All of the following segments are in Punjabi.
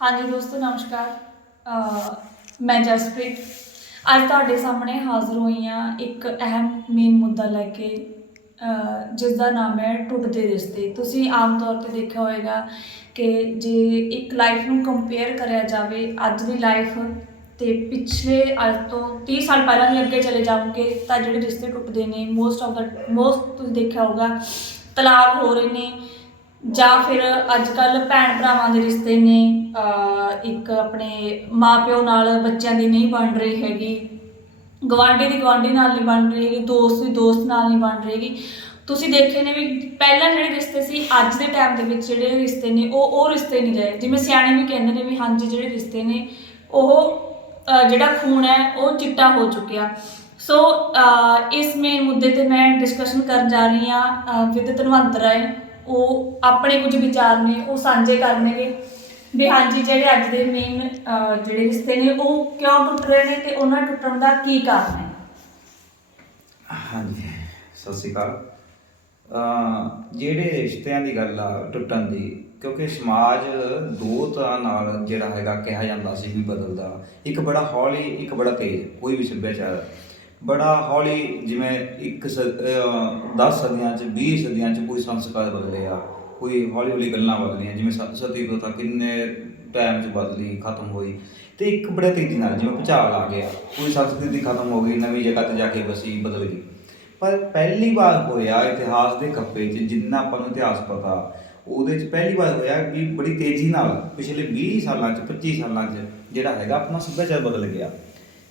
ਹਾਂਜੀ ਦੋਸਤੋ, ਨਮਸਕਾਰ। ਮੈਂ ਜਸਪ੍ਰੀਤ। ਅੱਜ ਤੁਹਾਡੇ ਸਾਹਮਣੇ ਹਾਜ਼ਰ ਹੋਈ ਹਾਂ ਇੱਕ ਅਹਿਮ ਮੇਨ ਮੁੱਦਾ ਲੈ ਕੇ ਜਿਸ ਦਾ ਨਾਮ ਹੈ ਟੁੱਟਦੇ ਰਿਸ਼ਤੇ। ਤੁਸੀਂ ਆਮ ਤੌਰ ਤੇ ਦੇਖਿਆ ਹੋਵੇਗਾ ਕਿ ਜੇ ਇੱਕ ਲਾਈਫ ਨੂੰ ਕੰਪੇਅਰ ਕਰਿਆ ਜਾਵੇ, ਅੱਜ ਦੀ ਲਾਈਫ ਤੇ ਪਿਛਲੇ ਅੱਜ ਤੋਂ 30 ਸਾਲ ਪਹਿਲਾਂ ਦੇ ਅੱਗੇ ਚਲੇ ਜਾਓਗੇ ਤਾਂ ਜਿਹੜੇ ਰਿਸ਼ਤੇ ਟੁੱਟਦੇ ਨੇ ਮੋਸਟ ਆਫ ਦਾ ਮੋਸਟ ਤੁਸੀਂ ਦੇਖਿਆ ਹੋਗਾ ਤਲਾਕ ਹੋ ਰਹੇ ਨੇ ਜਾਂ ਫਿਰ ਅੱਜ ਕੱਲ ਭੈਣ ਭਰਾਵਾਂ ਦੇ ਰਿਸ਼ਤੇ ਨੇ ਇੱਕ ਆਪਣੇ ਮਾਪਿਓ ਨਾਲ ਬੱਚਿਆਂ ਦੀ ਨਹੀਂ ਬਣ ਰਹੀ ਹੈਗੀ। ਗਵਾਂਢੀ ਦੀ ਗਵਾਂਢੀ ਨਾਲ ਨਹੀਂ ਬਣ ਰਹੀ ਹੈਗੀ, ਦੋਸਤ ਦੀ ਦੋਸਤ ਨਾਲ ਨਹੀਂ ਬਣ ਰਹੀ ਹੈਗੀ। ਤੁਸੀਂ ਦੇਖੇ ਨੇ ਵੀ ਪਹਿਲਾਂ ਜਿਹੜੇ ਰਿਸ਼ਤੇ ਸੀ, ਅੱਜ ਦੇ ਟਾਈਮ ਦੇ ਵਿੱਚ ਜਿਹੜੇ ਰਿਸ਼ਤੇ ਨੇ, ਉਹ ਉਹ ਰਿਸ਼ਤੇ ਨਹੀਂ ਰਹੇ ਜਿਵੇਂ ਸਿਆਣੇ ਵੀ ਕਹਿੰਦੇ ਨੇ ਵੀ ਹਾਂਜੀ, ਜਿਹੜੇ ਰਿਸ਼ਤੇ ਨੇ, ਉਹ ਜਿਹੜਾ ਖੂਨ ਹੈ, ਉਹ ਚਿੱਟਾ ਹੋ ਚੁੱਕਿਆ। ਸੋ ਇਸ ਮੇਨ ਮੁੱਦੇ ਤੇ ਮੈਂ ਡਿਸਕਸ਼ਨ ਕਰਨ ਜਾ ਰਹੀ ਹਾਂ ਵਿਦ ਧਨਵੰਤ ਰਾਏ। ਉਹ ਆਪਣੇ ਕੁਝ ਵਿਚਾਰ ਨੇ, ਉਹ ਸਾਂਝੇ ਕਰਨਗੇ। ਵੀ ਹਾਂਜੀ, ਜਿਹੜੇ ਅੱਜ ਦੇ ਮੇਨ ਜਿਹੜੇ ਰਿਸ਼ਤੇ ਨੇ, ਉਹ ਕਿਉਂ ਟੁੱਟ ਰਹੇ ਨੇ ਤੇ ਉਹਨਾਂ ਟੁੱਟਣ ਦਾ ਕੀ ਕਾਰਨ ਹੈ? ਹਾਂਜੀ, ਸਤਿ ਸ਼੍ਰੀ ਅਕਾਲ। ਅਹ ਜਿਹੜੇ ਰਿਸ਼ਤਿਆਂ ਦੀ ਗੱਲ ਆ ਟੁੱਟਣ ਦੀ, ਕਿਉਂਕਿ ਸਮਾਜ ਦੋ ਤਰ੍ਹਾਂ ਨਾਲ ਜਿਹੜਾ ਹੈਗਾ ਕਿਹਾ ਜਾਂਦਾ ਸੀ ਵੀ ਬਦਲਦਾ, ਇੱਕ ਬੜਾ ਹੌਲੀ, ਇੱਕ ਬੜਾ ਤੇਜ਼, ਕੋਈ ਵੀ ਸੱਭਿਆਚਾਰ। ਬੜਾ ਹੌਲੀ ਜਿਵੇਂ ਇੱਕ 10 ਸਦੀਆਂ ਚ 20 ਸਦੀਆਂ ਚ ਕੋਈ ਸੰਸਕਾਰ ਬਦਲੇ ਆ। ਕੋਈ ਹੌਲੀ ਹੌਲੀ ਗੱਲਾਂ ਬਦਲੀਆਂ, ਜਿਵੇਂ ਸਤ ਸਤੀ ਪ੍ਰਥਾ ਕਿੰਨੇ ਟਾਈਮ ਚ ਬਦਲੀ, ਖਤਮ ਹੋਈ। ਤੇ ਇੱਕ ਬੜੇ ਤੇਜ਼ੀ ਨਾਲ ਜਿਵੇਂ ਭੁਚਾਲ ਆ ਗਿਆ, ਕੋਈ ਸੰਸਕ੍ਰਿਤੀ ਖਤਮ ਹੋ ਗਈ, ਨਵੀਂ ਜਗ੍ਹਾ ਤੇ ਜਾ ਕੇ ਬਸੀ, ਬਦਲ ਗਈ। ਪਰ ਪਹਿਲੀ ਵਾਰ ਹੋਇਆ ਇਤਿਹਾਸ ਦੇ ਖੱਪੇ 'ਚ, ਜਿੰਨਾ ਆਪਾਂ ਨੂੰ ਇਤਿਹਾਸ ਪਤਾ, ਉਹਦੇ 'ਚ ਪਹਿਲੀ ਵਾਰ ਹੋਇਆ ਵੀ ਬੜੀ ਤੇਜ਼ੀ ਨਾਲ, ਪਿਛਲੇ 20 ਸਾਲਾਂ 'ਚ 25 ਸਾਲਾਂ 'ਚ ਜਿਹੜਾ ਹੈਗਾ ਆਪਣਾ ਸੱਭਿਆਚਾਰ ਬਦਲ ਗਿਆ।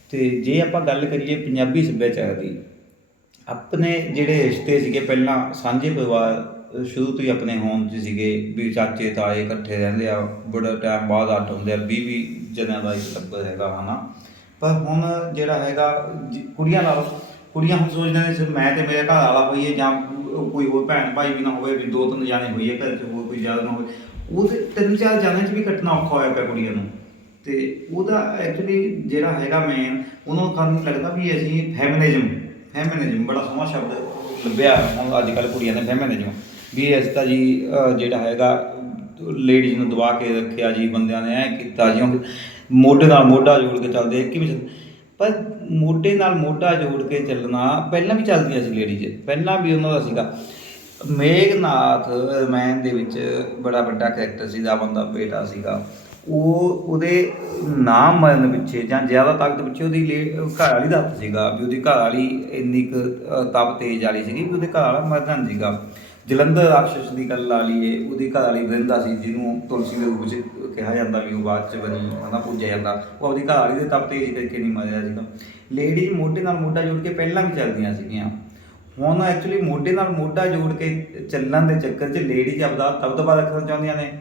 ਤੇ ਜੇ ਆਪਾਂ ਗੱਲ ਕਰੀਏ ਪੰਜਾਬੀ ਸੱਭਿਆਚਾਰ ਦੀ, ਆਪਣੇ ਜਿਹੜੇ ਰਿਸ਼ਤੇ ਸੀਗੇ ਪਹਿਲਾਂ ਸਾਂਝੇ ਪਰਿਵਾਰ ਸ਼ੁਰੂ ਤੋਂ ਹੀ ਆਪਣੇ ਹੋਣ 'ਚ ਸੀਗੇ ਵੀ ਚਾਚੇ, ਤਾਏ ਇਕੱਠੇ ਰਹਿੰਦੇ ਆ, ਬੜਾ ਟਾਈਮ ਬਾਅਦ ਅੱਡ ਹੁੰਦੇ ਆ 20 20 ਜਣਿਆਂ ਦਾ ਇੱਕ ਟੱਬਰ ਹੈਗਾ ਹਨਾ। ਪਰ ਹੁਣ ਜਿਹੜਾ ਹੈਗਾ, ਜ- ਕੁੜੀਆਂ ਨਾਲ, ਕੁੜੀਆਂ ਹੁਣ ਸੋਚਦੇ ਨੇ ਸਿਰਫ ਮੈਂ ਤੇ ਮੇਰੇ ਘਰ ਵਾਲਾ ਹੋਈਏ ਜਾਂ ਕੋਈ ਹੋਰ ਭੈਣ ਭਾਈ ਵੀ ਨਾ ਹੋਵੇ, ਵੀ ਦੋ ਤਿੰਨ ਜਾਣੇ ਹੋਈਏ, ਘਰ 'ਚ ਹੋਰ ਕੋਈ ਜ਼ਿਆਦਾ ਨਾ ਹੋਵੇ। ਉਹਦੇ ਤਿੰਨ ਚਾਰ ਜਾਣਿਆਂ 'ਚ ਵੀ ਕੱਟਣਾ ਔਖਾ ਹੋਇਆ ਪਿਆ ਕੁੜੀਆਂ ਨੂੰ। ਤੇ ਉਹਦਾ ਐਕਚੁਅਲੀ ਜਿਹੜਾ ਹੈਗਾ ਮੇਨ ਉਹਨੂੰ ਨੂੰ ਕਾਰਨ ਲੱਗਦਾ ਵੀ ਅਸੀਂ ਫੈਮਿਨਿਜ਼ਮ ਫੈਮਿਨਿਜ਼ਮ ਬੜਾ ਸੋਹਣਾ ਸ਼ਬਦ ਲੱਭਿਆ ਹੁਣ ਅੱਜ ਕੱਲ੍ਹ ਕੁੜੀਆਂ ਨੇ ਫੈਮਿਨਿਜ਼ਮ ਵੀ ਇਸ ਤਾਂ ਜੀ ਜਿਹੜਾ ਹੈਗਾ ਲੇਡੀਜ਼ ਨੂੰ ਦਬਾ ਕੇ ਰੱਖਿਆ ਜੀ ਬੰਦਿਆਂ ਨੇ ਐ ਕੀਤਾ ਜੀ ਹੁਣ ਮੋਢੇ ਨਾਲ ਮੋਢਾ ਜੋੜ ਕੇ ਚੱਲਦੇ ਆ, ਕਿਵੇਂ ਪਰ ਮੋਢੇ ਨਾਲ ਮੋਢਾ ਜੋੜ ਕੇ ਚੱਲਣਾ ਪਹਿਲਾਂ ਵੀ ਚੱਲਦੀਆਂ ਸੀ ਲੇਡੀਜ਼ ਪਹਿਲਾਂ ਵੀ ਉਹਨਾਂ ਦਾ ਸੀਗਾ। ਮੇਘਨਾਥ ਰਮਾਇਣ ਦੇ ਵਿੱਚ ਬੜਾ ਵੱਡਾ ਕੈਰੈਕਟਰ ਸੀ ਦਾ ਬੰਦਾ ਬੇਟਾ ਸੀਗਾ। ਉਹ ਉਹਦੇ ਨਾਮ ਮਰਨ ਪਿੱਛੇ ਜਾਂ ਜ਼ਿਆਦਾ ਤਾਕਤ ਪਿੱਛੇ ਉਹਦੀ ਲੇ- ਘਰ ਵਾਲੀ ਦਾ ਹੱਥ ਸੀਗਾ ਵੀ ਉਹਦੀ ਘਰ ਵਾਲੀ ਇੰਨੀ ਕੁ ਤਪ ਤੇਜ ਵਾਲੀ ਸੀਗੀ ਵੀ ਉਹਦੇ ਘਰ ਵਾਲਾ ਮਰਦਾ ਨਹੀਂ ਸੀਗਾ। ਜਲੰਧਰ ਰਾਖਸ਼ ਦੀ ਗੱਲ ਲਾ ਲਈਏ, ਉਹਦੀ ਘਰ ਵਾਲੀ ਵਰਿੰਦਾ ਸੀ ਜਿਹਨੂੰ ਤੁਲਸੀ ਦੇ ਰੂਪ ਵਿੱਚ ਕਿਹਾ ਜਾਂਦਾ ਵੀ ਉਹ ਬਾਅਦ ਚ ਬਣੀ, ਹਨਾ, ਪੂਜਿਆ ਜਾਂਦਾ। ਉਹ ਉਹਦੀ ਘਰ ਵਾਲੀ ਦੇ ਤਪ ਤੇਜ ਕਰਕੇ ਨਹੀਂ ਮਰਿਆ ਸੀਗਾ। ਲੇਡੀਜ਼ ਮੋਢੇ ਨਾਲ ਮੋਢਾ ਜੋੜ ਕੇ ਪਹਿਲਾਂ ਵੀ ਚੱਲਦੀਆਂ ਸੀਗੀਆਂ। ਹੁਣ ਐਕਚੁਅਲੀ ਮੋਢੇ ਨਾਲ ਮੋਢਾ ਜੋੜ ਕੇ ਚੱਲਣ ਦੇ ਚੱਕਰ 'ਚ ਲੇਡੀਜ਼ ਆਪਦਾ ਤਬਦਬਾ ਰੱਖਣਾ ਚਾਹੁੰਦੀਆਂ ਨੇ।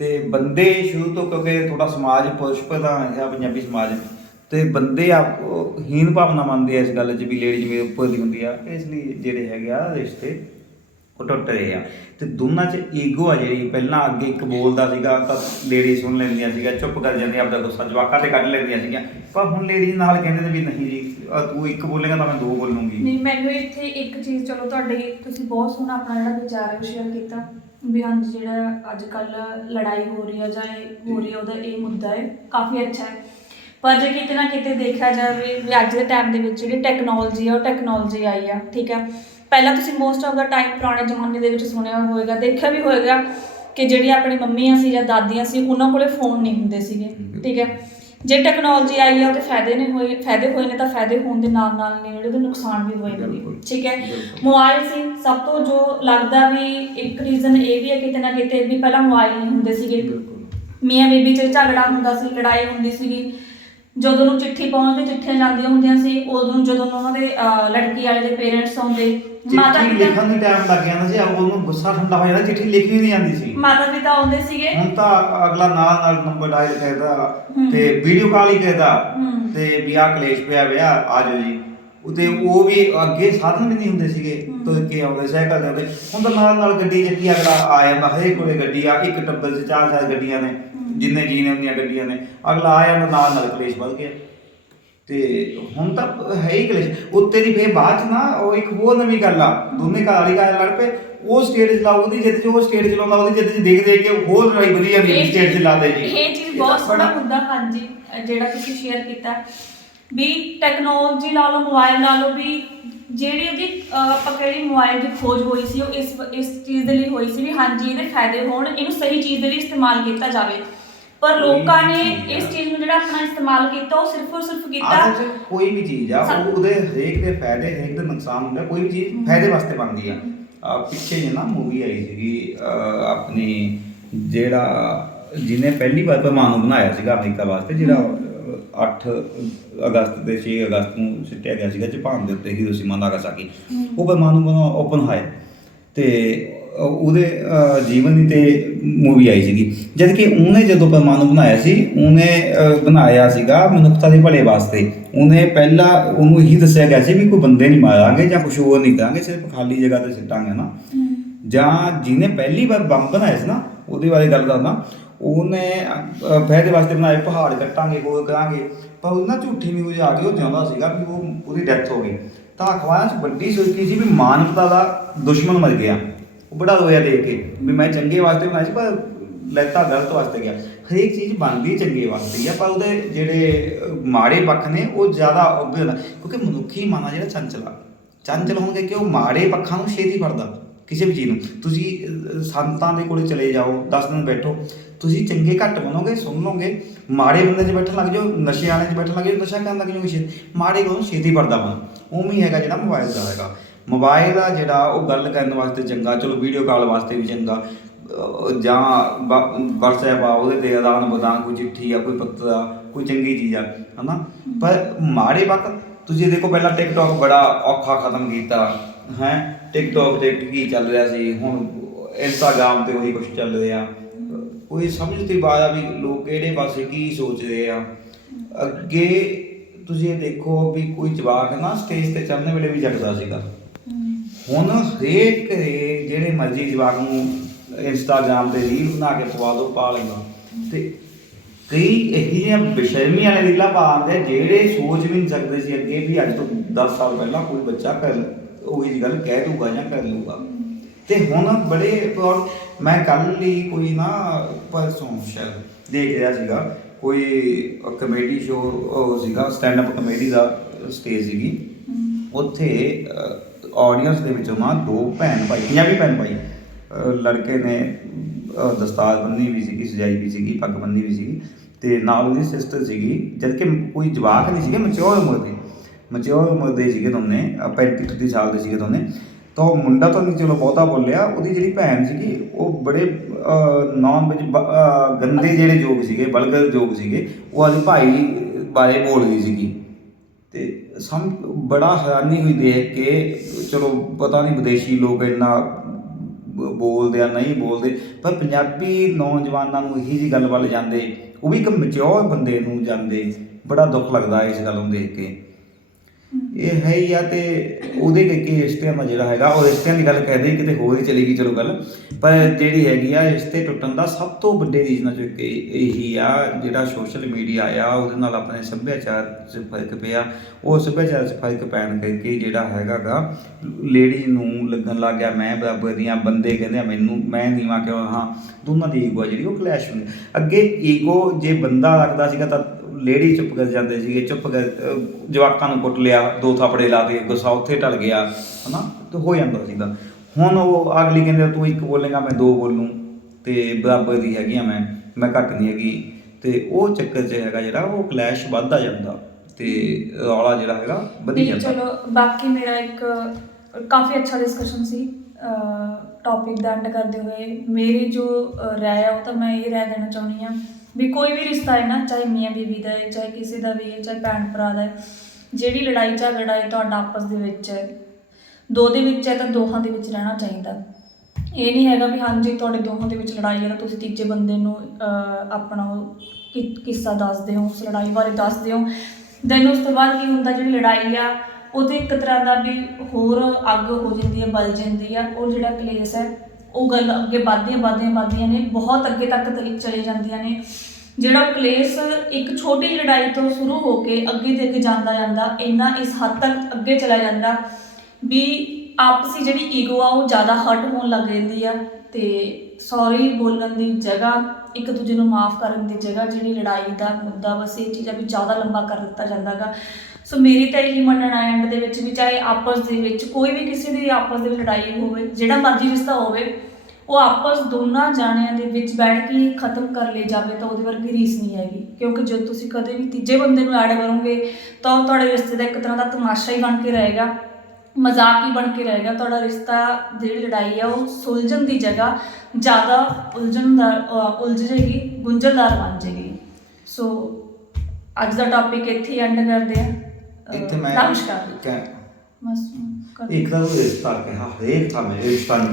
ਤੇ ਬੰਦੇ ਸ਼ੁਰੂ ਤੋਂ ਕਿਉਂਕਿ ਥੋੜਾ ਸਮਾਜ ਪੁਰਸ਼ ਪ੍ਰਧਾਨ ਹੈ ਪੰਜਾਬੀ ਸਮਾਜ। ਤੇ ਬੰਦੇ ਆਪ ਹੀਨ ਭਾਵਨਾ ਮੰਨਦੇ ਆ ਇਸ ਗੱਲ 'ਚ ਵੀ ਲੇਡੀਜ਼ ਮੇਰੇ ਉੱਪਰ ਦੀ ਹੁੰਦੀ ਆ, ਇਸ ਲਈ ਜਿਹੜੇ ਹੈਗੇ ਆ ਰਿਸ਼ਤੇ ਉਹ ਟੁੱਟ ਰਹੇ ਆ। ਤੇ ਦੋਨਾਂ 'ਚ ਈਗੋ ਆ ਜਿਹੜੀ, ਪਹਿਲਾਂ ਅੱਗੇ ਇੱਕ ਬੋਲਦਾ ਸੀਗਾ, ਤਾਂ ਲੇਡੀ ਸੁਣ ਲੈਂਦੀਆਂ ਸੀਗਾ ਚੁੱਪ ਕਰ ਜਾਂਦੀਆਂ ਆਪਦਾ ਗੁੱਸਾ, ਜਵਾਕਾਂ ਤੇ ਕੱਢ ਲੈਂਦੀਆਂ ਸੀਗੀਆਂ। ਪਰ ਹੁਣ ਲੇਡੀਜ਼ ਨਾਲ ਕਹਿੰਦੇ ਨੇ ਵੀ ਨਹੀਂ ਜੀ ਤੂੰ ਇੱਕ ਬੋਲੇਗਾ ਤਾਂ ਮੈਂ ਦੋ ਬੋਲੂੰਗੀ। ਨਹੀਂ, ਮੈਨੂੰ ਇੱਥੇ ਇੱਕ ਚੀਜ਼, ਚਲੋ ਤੁਹਾਡੇ ਤੁਸੀਂ ਬਹੁਤ ਸੋਹਣਾ ਆਪਣਾ ਜਿਹੜਾ ਵਿਚਾਰ ਸ਼ੇਅਰ ਕੀਤਾ। ਵੀ ਹਾਂਜੀ ਜਿਹੜਾ ਅੱਜ ਕੱਲ ਲੜਾਈ ਹੋ ਰਹੀ ਹੈ ਜਾਂ ਇਹ ਹੋ ਰਹੀ ਹੈ ਉਹਦਾ ਇਹ ਮੁੱਦਾ ਹੈ ਕਾਫੀ ਅੱਛਾ ਹੈ। ਪਰ ਜੇ ਕਿਤੇ ਨਾ ਕਿਤੇ ਦੇਖਿਆ ਜਾਵੇ ਵੀ ਅੱਜ ਦੇ ਟਾਈਮ ਦੇ ਵਿੱਚ ਜਿਹੜੀ ਟੈਕਨੋਲੋਜੀ ਆ ਉਹ ਟੈਕਨੋਲੋਜੀ ਆਈ ਆ ਠੀਕ ਹੈ ਪਹਿਲਾਂ ਤੁਸੀਂ ਮੋਸਟ ਆਫ ਦਾ ਟਾਈਮ ਪੁਰਾਣੇ ਜ਼ਮਾਨੇ ਦੇ ਵਿੱਚ ਸੁਣਿਆ ਹੋਵੇਗਾ ਦੇਖਿਆ ਵੀ ਹੋਵੇਗਾ ਕਿ ਜਿਹੜੀ ਆਪਣੀ ਮੰਮੀਆਂ ਸੀ ਜਾਂ ਦਾਦੀਆਂ ਸੀ ਉਹਨਾਂ ਕੋਲੇ ਫੋਨ ਨਹੀਂ ਹੁੰਦੇ ਸੀਗੇ ਠੀਕ ਹੈ ਜੇ ਟੈਕਨੋਲੋਜੀ ਆਈ ਆ ਉਹਦੇ ਫਾਇਦੇ ਨੇ ਹੋਏ ਫਾਇਦੇ ਹੋਏ ਨੇ ਤਾਂ ਫਾਇਦੇ ਹੋਣ ਦੇ ਨਾਲ ਨਾਲ ਨੇ ਜਿਹੜੇ ਉਹਦੇ ਨੁਕਸਾਨ ਵੀ ਹੋਏ ਨੇ। ਠੀਕ ਹੈ। ਮੋਬਾਈਲ ਸੀ ਸਭ ਤੋਂ ਜੋ ਲੱਗਦਾ ਵੀ ਇੱਕ ਰੀਜ਼ਨ ਇਹ ਵੀ ਹੈ ਕਿਤੇ ਨਾ ਕਿਤੇ ਵੀ ਪਹਿਲਾਂ ਮੋਬਾਈਲ ਨਹੀਂ ਹੁੰਦੇ ਸੀਗੇ। ਮੀਆਂ ਬੀਬੀ ਚ ਝਗੜਾ ਹੁੰਦਾ ਸੀ ਲੜਾਈ ਹੁੰਦੀ ਸੀਗੀ। ਜਦੋਂ ਨੂੰ ਚਿੱਠੀ ਪਹੁੰਚਦੀ ਚਿੱਠੀਆਂ ਜਾਂਦੀਆਂ ਹੁੰਦੀਆਂ ਸੀ ਉਦੋਂ ਜਦੋਂ ਉਹਨਾਂ ਦੇ ਅਹ, ਲੜਕੀ ਵਾਲੇ ਦੇ ਪੇਰੈਂਟਸ ਆਉਂਦੇ ਮਾਤਾ ਚਿੱਠੀ ਪਿਤਾ ਲਿਖਣ ਦੀ ਟਾਈਮ ਲੱਗ ਜਾਂਦਾ ਸੀ ਉਹਨੂੰ ਗੁੱਸਾ ਠੰਡਾ ਹੋ ਜਾਂਦਾ ਚਿੱਠੀ ਲਿਖੀ ਨਹੀਂ ਜਾਂਦੀ ਸੀ ਮਾਤਾ ਪਿਤਾ ਆਉਂਦੇ ਸੀਗੇ ਹੁਣ ਤਾਂ ਅਗਲਾ ਨਾਲ ਨਾਲ ਨੰਬਰ ਡਾਇਲ ਕਰਦਾ। ਤੇ ਵੀਡੀਓ ਕਾਲ ਹੀ ਕਰਦਾ। ਤੇ ਵੀ ਆਹ ਕਲੇਸ਼ ਪਿਆ ਵਿਆ ਆ ਜਾਓ ਜੀ ਉਤੇ ਉਹ ਵੀ ਅੱਗੇ ਸਾਧਨ ਵੀ ਨਹੀਂ ਹੁੰਦੇ ਸੀਗੇ ਹੂੰ। ਤੁਰ ਕੇ ਆਉਂਦੇ ਸਾਈਕਲ ਤੇ ਆਉਂਦੇ ਹੁਣ ਤਾਂ ਨਾਲ ਨਾਲ ਗੱਡੀ ਚੱਕੀ ਅਗਲਾ ਆ ਜਾਂਦਾ ਹਰੇਕ ਕੋਲੇ ਗੱਡੀ ਆ ਇੱਕ ਟੱਬਰ 'ਚ ਚਾਰ ਚਾਰ ਗੱਡੀਆਂ ਨੇ ਜਿੰਨੇ ਜੀਨੇ ਹੁੰਦੀਆਂ ਗੱਡੀਆਂ ਨੇ। ਅਗਲਾ ਆ ਜਾਂਦਾ ਨਾਲ ਨਾਲ ਕਲੇਸ਼ ਵੱਧ ਗਿਆ। ਤੇ ਹੁਣ ਤਾਂ ਹੈ ਹੀ ਕਲੇਸ਼। ਉੱਤੇ ਦੀ ਫੇਰ ਬਾਅਦ ਚ ਨਾ ਉਹ ਇੱਕ ਹੋਰ ਨਵੀਂ ਗੱਲ ਆ। ਦੋਨੇ ਘਰ ਵਾਲੀ ਘਰ ਲੜ ਪਏ। ਉਹ ਸਟੇਟ ਚਲਾਓ ਉਹਦੀ ਜਿੱਦ 'ਚ ਉਹ ਸਟੇਟ ਚਲਾਉਂਦਾ ਉਹਦੀ ਜਿੱਦ 'ਚ ਦੇਖ ਦੇਖ ਕੇ ਹੋਰ ਲੜਾਈ ਵਧੀ ਜਾਂਦੀ ਸਟੇਟ ਚੀਜ਼- ਚਲਾਉਂਦੇ ਜੀ। ਇਹ ਚੀਜ਼ ਬਹੁਤ ਸੋਹਣਾ ਮੁੱਦਾ ਹਾਂਜੀ ਜਿਹੜਾ ਤੁਸੀਂ ਸ਼ੇਅਰ ਕੀਤਾ। ਵੀ ਟੈਕਨੋਲੋਜੀ ਲਾ ਲਓ ਮੋਬਾਈਲ ਲਾ ਲਓ ਵੀ ਜਿਹੜੀ ਉਹਦੀ ਆਪਾਂ ਕਿਹੜੀ ਮੋਬਾਈਲ ਦੀ ਖੋਜ ਹੋਈ ਸੀ ਉਹ ਇਸ ਇਸ ਚੀਜ਼ ਦੇ ਲਈ ਹੋਈ ਸੀ ਵੀ ਹਾਂਜੀ ਇਹਦੇ ਫਾਇਦੇ ਹੋਣ ਇਹਨੂੰ ਸਹੀ ਚੀਜ਼ ਦੇ ਲਈ ਇਸਤੇਮਾਲ ਕੀਤਾ ਜਾਵੇ। ਪਰ ਲੋਕਾਂ ਨੇ। ਇਸ ਚੀਜ਼ ਨੂੰ ਜਿਹੜਾ ਆਪਣਾ ਇਸਤੇਮਾਲ ਕੀਤਾ ਉਹ ਸਿਰਫ ਔਰ ਸਿਰਫ ਕੀਤਾ। 'ਚ ਕੋਈ ਵੀ ਚੀਜ਼ ਆ ਉਹ ਉਹਦੇ ਹਰੇਕ ਦੇ ਫਾਇਦੇ ਹਰੇਕ ਦੇ ਨੁਕਸਾਨ ਹੁੰਦਾ ਕੋਈ ਵੀ ਚੀਜ਼ ਫਾਇਦੇ ਵਾਸਤੇ ਬਣਦੀ ਆ। ਆ ਪਿੱਛੇ ਜੇ ਨਾ ਮੂਵੀ ਆਈ ਸੀਗੀ ਅਹ, ਆਪਣੀ ਜਿਹੜਾ ਜਿਹਨੇ ਪਹਿਲੀ ਵਾਰ ਪਰਮਾਣੂ ਬਣਾਇਆ ਸੀਗਾ ਅਮਰੀਕਾ ਵਾਸਤੇ ਜਿਹੜਾ 8 ਅਗਸਤ ਤੇ 6 ਅਗਸਤ ਨੂੰ ਸਿੱਟਿਆ ਗਿਆ ਸੀਗਾ ਜਾਪਾਨ ਦੇ ਉੱਤੇ ਹੀਰੋਸ਼ੀਮਾ ਨਾਗਾਸਾਕੀ। ਉਹ ਪਰਮਾਣੂ ਬਣਾ ਓਪਨ ਹੋਇਆ। ਤੇ ਅਹ, ਉਹਦੇ ਜੀਵਨ ਦੀ ਤੇ ਮੂਵੀ ਆਈ ਸੀਗੀ। ਜਦ ਕਿ ਉਹਨੇ ਜਦੋਂ ਪਰਮਾਣੂ ਬਣਾਇਆ ਸੀ ਉਹਨੇ ਬਣਾਇਆ ਸੀਗਾ ਮਨੁੱਖਤਾ ਦੇ ਭਲੇ ਵਾਸਤੇ। ਉਹਨੇ ਪਹਿਲਾਂ ਉਹਨੂੰ ਇਹੀ ਦੱਸਿਆ ਗਿਆ ਸੀ ਵੀ ਕੋਈ ਬੰਦੇ ਨਹੀਂ ਮਾਰਾਂਗੇ ਜਾਂ ਕੁਝ ਹੋਰ ਨਹੀਂ ਕਰਾਂਗੇ ਸਿਰਫ ਖਾਲੀ ਜਗ੍ਹਾ ਤੇ ਸਿੱਟਾਂਗੇ ਨਾ। ਜਾਂ ਜਿਹਨੇ ਪਹਿਲੀ ਵਾਰ ਬੰਬ ਬਣਾਇਆ ਸੀ ਨਾ ਉਹਦੇ ਬਾਰੇ ਗੱਲ ਕਰਦਾ ਉਹਨੇ ਫਾਇਦੇ ਵਾਸਤੇ ਬਣਾਏ ਪਹਾੜ ਕੱਟਾਂਗੇ ਕੋਈ ਕਰਾਂਗੇ। ਪਰ ਉਹਨਾਂ ਝੂਠੀ ਨਿਊਜ਼ ਆ ਗਈ ਉਹ ਚਾਹੁੰਦਾ ਸੀਗਾ ਵੀ ਉਹ ਉਹਦੀ ਡੈਥ ਹੋ ਗਈ। ਤਾਂ ਅਖਬਾਰਾਂ 'ਚ ਵੱਡੀ ਸੁਰਖੀ ਸੀ ਵੀ ਮਾਨਵਤਾ ਦਾ ਦੁਸ਼ਮਣ ਮਰ ਗਿਆ। ਉਹ ਬੜਾ ਰੋਇਆ ਦੇਖ ਕੇ ਵੀ ਮੈਂ ਚੰਗੇ ਵਾਸਤੇ ਬਣਾਇਆ ਸੀ ਪਰ ਲੈਤਾ ਗਲਤ ਵਾਸਤੇ ਗਿਆ। ਹਰੇਕ ਚੀਜ਼ ਬਣਦੀ ਚੰਗੇ ਵਾਸਤੇ ਹੀ ਆ, ਪਰ ਉਹਦੇ ਜਿਹੜੇ ਮਾੜੇ ਪੱਖ ਨੇ, ਉਹ ਜ਼ਿਆਦਾ ਉੱਭੇ ਹੁੰਦਾ ਕਿਉਂਕਿ ਮਨੁੱਖੀ ਮਨ ਆ ਜਿਹੜਾ ਚੰਚਲ ਆ। ਚੰਚਲ ਹੋਣ ਕਿ ਉਹ ਮਾੜੇ ਪੱਖਾਂ ਨੂੰ ਛੇਤੀ ਫੜਦਾ, ਕਿਸੇ ਵੀ ਚੀਜ਼ ਨੂੰ। ਤੁਸੀਂ ਸੰਤਾਂ ਦੇ ਕੋਲੇ ਚਲੇ ਜਾਓ 10 ਦਿਨ ਬੈਠੋ। ਤੁਸੀਂ ਚੰਗੇ ਘੱਟ ਬਣੋਗੇ, ਸੁਣ ਲਓਗੇ। ਮਾੜੇ ਬੰਦੇ 'ਚ ਬੈਠਣ ਲੱਗ ਜਾਓ, ਨਸ਼ੇ ਵਾਲੇ 'ਚ ਬੈਠਣ ਲੱਗ ਜਾਓ, ਨਸ਼ਾ ਕਰਨ ਲੱਗ ਜਾਓਗੇ। ਛੇਤੀ ਮਾੜੇ ਕੋਲੋਂ ਛੇਤੀ ਫੜਦਾ ਮਨ ਉਵੇਂ ਹੀ ਹੈਗਾ ਜਿਹੜਾ ਮੋਬਾਈਲ ਦਾ ਹੈਗਾ। ਮੋਬਾਈਲ ਆ ਜਿਹੜਾ ਉਹ ਗੱਲ ਕਰਨ ਵਾਸਤੇ ਚੰਗਾ ਚਲੋ ਵੀਡੀਓ ਕਾਲ ਵਾਸਤੇ ਵੀ ਚੰਗਾ। ਅਹ, ਜਾਂ WhatsApp ਆ ਉਹਦੇ ਤੇ ਆਦਾਨ ਬਦਾਨ ਕੋਈ ਚਿੱਠੀ ਆ ਕੋਈ ਪੱਤਰ ਆ ਕੋਈ ਚੰਗੀ ਚੀਜ਼ ਆ ਹਨਾ? ਪਰ ਮਾੜੇ ਵਕਤ ਤੁਸੀਂ ਦੇਖੋ ਪਹਿਲਾਂ TikTok ਬੜਾ ਔਖਾ ਖਤਮ ਕੀਤਾ ਹੈ? TikTok ਤੇ ਕੀ ਚੱਲ ਰਿਹਾ ਸੀ ਹੁਣ Instagram ਤੇ ਉਹੀ ਕੁਝ ਚੱਲ ਰਿਹਾ। ਕੋਈ ਸਮਝ ਤੇ ਬਾਅਦ ਆ ਵੀ ਲੋਕ ਕਿਹੜੇ ਪਾਸੇ ਕੀ ਸੋਚਦੇ ਆ। ਅੱਗੇ ਤੁਸੀਂ ਇਹ ਦੇਖੋ ਵੀ ਕੋਈ ਜਵਾਕ ਨਾ ਸਟੇਜ ਤੇ ਚੜ੍ਹਨ ਵੇਲੇ ਵੀ ਜਗਦਾ ਸੀਗਾ। ਹੁਣ ਹਰੇਕ ਘਰੇ ਜਿਹੜੇ ਮਰਜ਼ੀ ਜਵਾਕ ਨੂੰ ਇੰਸਟਾਗ੍ਰਾਮ ਤੇ ਰੀਲ ਬਣਾ ਕੇ ਪਵਾ ਦੋ ਪਾ ਲੈਂਦਾ। ਤੇ ਕਈ ਇਹੋ ਜਿਹੀਆਂ ਬੇਸ਼ਰਮੀ ਵਾਲੇ ਰੀਲਾਂ ਪਾਉਂਦੇ ਜਿਹੜੇ ਸੋਚ ਵੀ ਨਹੀਂ ਸਕਦੇ ਸੀ ਅੱਗੇ ਵੀ ਅੱਜ ਤੋਂ 10 ਸਾਲ ਪਹਿਲਾਂ ਕੋਈ ਬੱਚਾ ਕਰ ਉਹੀ ਗੱਲ ਕਹਿ ਦੂਗਾ ਜਾਂ ਕਰ ਲੂਗਾ ਤੇ ਹੁਣ ਬੜੇ ਮੈਂ ਕੱਲ ਹੀ ਕੋਈ ਨਾ ਪਰਸੋਂ ਸ਼ਾਇਦ ਦੇਖ ਰਿਹਾ ਸੀਗਾ ਕੋਈ ਕਮੇਡੀ ਸ਼ੋਅ ਸੀਗਾ ਸਟੈਂਡ ਅਪ ਕਮੇਡੀ ਦਾ ਸਟੇਜ ਸੀਗੀ। ਉੱਥੇ ਆਡੀਅנס ਦੇ ਵਿੱਚੋਂ ਨਾ ਦੋ ਭੈਣ ਭਾਈ ਪੰਜਾਬੀ ਭੈਣ ਭਾਈ ਲੜਕੇ ਨੇ ਦਸਤਾਰ ਬੰਨੀ ਵੀ ਸੀਗੀ ਸਜਾਈ ਵੀ ਸੀਗੀ ਪੱਗ ਬੰਨੀ ਵੀ ਸੀਗੀ ਤੇ ਨਾਲ ਉਹਦੀ ਸਿਸਟਰ ਸੀਗੀ ਜਦਕਿ ਕੋਈ ਜਵਾਕ ਨਹੀਂ ਸੀਗੇ ਮਚਿਓਰ ਉਮਰ ਦੇ ਮਚਿਓਰ ਉਮਰ ਦੇ ਸੀਗੇ ਦੋਨੇ ਅਹ, 35 38 ਸਾਲ ਦੇ ਸੀਗੇ ਦੋਨੇ ਤਾਂ ਉਹ ਮੁੰਡਾ ਤਾਂ ਨਹੀਂ ਚਲੋ ਬਹੁਤਾ ਬੋਲਿਆ ਉਹਦੀ ਜਿਹੜੀ ਭੈਣ ਸੀਗੀ ਉਹ ਬੜੇ ਨਾਨ ਵਿੱਚ ਗੰਦੇ ਜਿਹੜੇ ਜੋਕ ਸੀਗੇ ਬਲਗਰ ਜੋਕ ਸੀਗੇ ਉਹ ਆਦੀ ਭਾਈ ਬਾਰੇ ਬੋਲਦੀ ਸੀਗੀ। ਤੇ ਸਮ, ਬੜਾ ਹੈਰਾਨੀ ਹੋਈ ਦੇਖ ਕੇ, ਚਲੋ ਪਤਾ ਨਹੀਂ ਵਿਦੇਸ਼ੀ ਲੋਕ ਇੰਨਾ ਬ- ਬੋਲਦੇ ਆ, ਨਹੀਂ ਬੋਲਦੇ, ਪਰ ਪੰਜਾਬੀ ਨੌਜਵਾਨਾਂ ਨੂੰ ਇਹੀ ਜੀ ਗੱਲ ਵੱਲ ਜਾਂਦੇ, ਉਹ ਵੀ ਇੱਕ ਮੈਚੁਰ ਬੰਦੇ ਨੂੰ ਜਾਂਦੇ, ਬੜਾ ਦੁੱਖ ਲੱਗਦਾ ਇਸ ਗੱਲ ਨੂੰ ਦੇਖ ਕੇ। ਇਹ ਹੈ ਹੀ ਆ ਤੇ ਉਹਦੇ ਕਰਕੇ ਰਿਸ਼ਤਿਆਂ ਦਾ ਜਿਹੜਾ ਹੈਗਾ ਉਹ ਰਿਸ਼ਤਿਆਂ ਦੀ ਗੱਲ ਕਰਦੇ ਕਿਤੇ ਹੋਰ ਹੀ ਚਲੀ ਗਈ, ਚਲੋ ਗੱਲ। ਪਰ ਜਿਹੜੀ ਹੈਗੀ ਆ ਰਿਸ਼ਤੇ ਟੁੱਟਣ ਦਾ ਸਭ ਤੋਂ ਵੱਡੇ ਰੀਜ਼ਨਾਂ ਚੋਂ ਇੱਕ ਇਹੀ ਆ, ਜਿਹੜਾ ਸੋਸ਼ਲ ਮੀਡੀਆ ਆ, ਉਹਦੇ ਨਾਲ ਆਪਣੇ ਸੱਭਿਆਚਾਰ 'ਚ ਫ਼ਰਕ ਪਿਆ। ਉਹ ਸੱਭਿਆਚਾਰ 'ਚ ਫ਼ਰਕ ਪੈਣ ਕਰਕੇ ਜਿਹੜਾ ਹੈਗਾਗਾ ਲੇਡੀ ਨੂੰ ਲੱਗਣ ਲੱਗ ਗਿਆ, ਮੈਂ ਬਰਾਬਰ ਦੀਆਂ ਬੰਦੇ ਕਹਿੰਦੇ ਆ, ਮੈਨੂੰ, ਮੈਂ ਨੀਵਾਂ ਕਿਉਂ ਹਾਂ? ਦੋਨਾਂ ਦੀ ਈਗੋ ਜਿਹੜੀ, ਉਹ ਕਲੈਸ਼ ਹੁੰਦੀ ਅੱਗੇ ਈਗੋ ਜੇ ਬੰਦਾ ਲੱਗਦਾ ਸੀਗਾ ਤਾਂ ਲੇਡੀ ਚੁੱਪ ਕਰ ਜਾਂਦੇ ਸੀਗੇ ਚੁੱਪ ਕਰ ਜਵਾਕਾਂ ਨੂੰ ਕੁੱਟ ਲਿਆ ਦੋ ਥਾਪੜੇ ਲਾ ਕੇ ਗੁੱਸਾ ਉੱਥੇ ਟਲ ਗਿਆ ਹਨਾ? ਤੇ ਹੋ ਜਾਂਦਾ ਸੀਗਾ। ਹੁਣ ਉਹ ਅਗਲੀ ਕਹਿੰਦੇ ਤੂੰ ਇੱਕ ਬੋਲੇਗਾ ਮੈਂ ਦੋ ਬੋਲੂੰ। ਤੇ ਬਰਾਬਰ ਦੀ ਹੈਗੀ ਆ ਮੈਂ ਮੈਂ ਘੱਟ ਨਹੀਂ ਹੈਗੀ। ਤੇ ਉਹ ਚੱਕਰ 'ਚ ਹੈਗਾ ਜਿਹੜਾ ਉਹ ਕਲੈਸ਼ ਵੱਧਦਾ ਜਾਂਦਾ ਤੇ ਰੌਲਾ ਜਿਹੜਾ ਹੈਗਾ ਵਧੀ ਜਾਂਦਾ। ਚਲੋ ਬਾਕੀ ਮੇਰਾ ਇੱਕ ਕਾਫੀ ਅੱਛਾ ਡਿਸਕਸ਼ਨ ਸੀ ਟੌਪਿਕ ਦਾ ਐਂਡ ਕਰਦੇ ਹੋਏ। ਮੇਰੀ ਜੋ ਰਾਏ ਆ ਉਹ ਤਾਂ ਮੈਂ ਇਹ ਰਾਏ ਦੇਣਾ ਚਾਹੁੰਦੀ ਆ ਵੀ ਕੋਈ ਵੀ ਰਿਸ਼ਤਾ ਹੈ ਨਾ, ਚਾਹੇ ਮੀਆਂ ਬੀਵੀ ਦਾ ਹੈ, ਚਾਹੇ ਕਿਸੇ ਦਾ ਵੀ ਹੈ, ਚਾਹੇ ਭੈਣ ਭਰਾ ਦਾ ਹੈ, ਜਿਹੜੀ ਲੜਾਈ ਝਗੜਾ ਹੈ ਤੁਹਾਡਾ ਆਪਸ ਦੇ ਵਿੱਚ ਹੈ, ਦੋ ਦੇ ਵਿੱਚ ਹੈ ਤਾਂ ਦੋਹਾਂ ਦੇ ਵਿੱਚ ਰਹਿਣਾ ਚਾਹੀਦਾ। ਇਹ ਨਹੀਂ ਹੈਗਾ ਵੀ ਹਾਂਜੀ ਤੁਹਾਡੇ ਦੋਹਾਂ ਦੇ ਵਿੱਚ ਲੜਾਈ ਹੈ ਤਾਂ ਤੁਸੀਂ ਤੀਜੇ ਬੰਦੇ ਨੂੰ ਆਪਣਾ ਉਹ ਕਿ- ਕਿੱਸਾ ਦੱਸਦੇ ਹੋ, ਉਸ ਲੜਾਈ ਬਾਰੇ ਦੱਸਦੇ ਹੋ। ਦੈਨ ਉਸ ਤੋਂ ਬਾਅਦ ਕੀ ਹੁੰਦਾ, ਜਿਹੜੀ ਲੜਾਈ ਆ ਉਹਦੇ ਇੱਕ ਤਰ੍ਹਾਂ ਦਾ ਵੀ ਹੋਰ ਅੱਗ ਹੋ ਜਾਂਦੀ ਹੈ, ਬਲ ਜਾਂਦੀ ਆ, ਉਹ ਜਿਹੜਾ ਕਲੇਸ਼ ਹੈ ਉਹ ਗੱਲ ਅੱਗੇ ਵੱਧਦੀਆਂ ਵੱਧਦੀਆਂ ਵੱਧਦੀਆਂ ਨੇ, ਬਹੁਤ ਅੱਗੇ ਤੱਕ ਤਲੀ- ਚਲੇ ਜਾਂਦੀਆਂ ਨੇ। ਜਿਹੜਾ ਉਹ ਕਲੇਸ਼ ਇੱਕ ਛੋਟੀ ਲੜਾਈ ਤੋਂ ਸ਼ੁਰੂ ਹੋ ਕੇ ਅੱਗੇ ਦੇ ਅੱਗੇ ਜਾਂਦਾ ਜਾਂਦਾ, ਇੰਨਾ ਇਸ ਹੱਦ ਤੱਕ ਅੱਗੇ ਚਲਾ ਜਾਂਦਾ ਵੀ ਆਪਸੀ ਜਿਹੜੀ ਈਗੋ ਆ ਉਹ ਜ਼ਿਆਦਾ ਹਰਟ ਹੋਣ ਲੱਗ ਜਾਂਦੀ ਆ ਤੇ ਸੌਰੀ ਬੋਲਣ ਦੀ ਜਗ੍ਹਾ, ਇੱਕ ਦੂਜੇ ਨੂੰ ਮਾਫ ਕਰਨ ਦੀ ਜਗ੍ਹਾ ਜਿਹੜੀ ਲੜਾਈ ਦਾ ਮੁੱਦਾ ਬਸ ਇਹ ਚੀਜ਼ਾਂ ਵੀ ਜ਼ਿਆਦਾ ਲੰਬਾ ਕਰ ਦਿੱਤਾ ਜਾਂਦਾਗਾ। ਸੋ ਮੇਰੀ ਤਾਂ ਇਹੀ ਮੰਨਣਾ ਹੈ ਐਂਡ ਦੇ ਵਿੱਚ ਵੀ ਚਾਹੇ ਆਪਸ ਦੇ ਵਿੱਚ ਕੋਈ ਵੀ ਕਿਸੇ ਦੀ ਆਪਸ ਦੇ ਵਿੱਚ ਲੜਾਈ ਹੋਵੇ, ਜਿਹੜਾ ਮਰਜ਼ੀ ਰਿਸ਼ਤਾ ਹੋਵੇ, ਉਹ ਆਪਸ ਦੋਨਾਂ ਜਾਣਿਆਂ ਦੇ ਵਿੱਚ ਬੈਠ ਕੇ ਹੀ ਖਤਮ ਕਰ ਲਈ ਜਾਵੇ ਤਾਂ ਉਹਦੇ ਵਰਗੀ ਰੀਸ ਨਹੀਂ ਹੈਗੀ। ਕਿਉਂਕਿ ਜਦੋਂ ਤੁਸੀਂ ਕਦੇ ਵੀ ਤੀਜੇ ਬੰਦੇ ਨੂੰ ਐਡ ਕਰੋਗੇ, ਤਾਂ ਉਹ ਤੁਹਾਡੇ ਰਿਸ਼ਤੇ ਦਾ ਇੱਕ ਤਰ੍ਹਾਂ ਦਾ ਤਮਾਸ਼ਾ ਹੀ ਬਣ ਕੇ ਰਹੇਗਾ। ਮਜ਼ਾਕ ਹੀ ਬਣ ਕੇ ਰਹੇਗਾ ਤੁਹਾਡਾ ਰਿਸ਼ਤਾ ਜਿਹੜੀ ਲੜਾਈ ਆ ਉਹ ਸੁਲਝਣ ਦੀ ਜਗ੍ਹਾ ਜ਼ਿਆਦਾ ਉਲਝਣਦਾਰ ਅਹ ਉਲਝ ਜਾਏਗੀ ਗੁੰਝਲਦਾਰ ਬਣ ਜਾਏਗੀ ਸੋ ਅੱਜ ਦਾ ਟੌਪਿਕ ਇੱਥੇ ਹੀ ਐਂਡ ਕਰਦੇ ਆ ਇੱਥੇ ਮੈਂ ਨਮਸਕਾਰ। ਕਹਿ- ਬਸ ਕਰ ਇੱਕ ਤਾਂ ਉਹ ਰਿਸ਼ਤਾ ਕਿਹਾ ਹਰੇਕ ਥਾਂ ਮੈਂ ਰਿਸ਼ਤਾ ਨਹੀਂ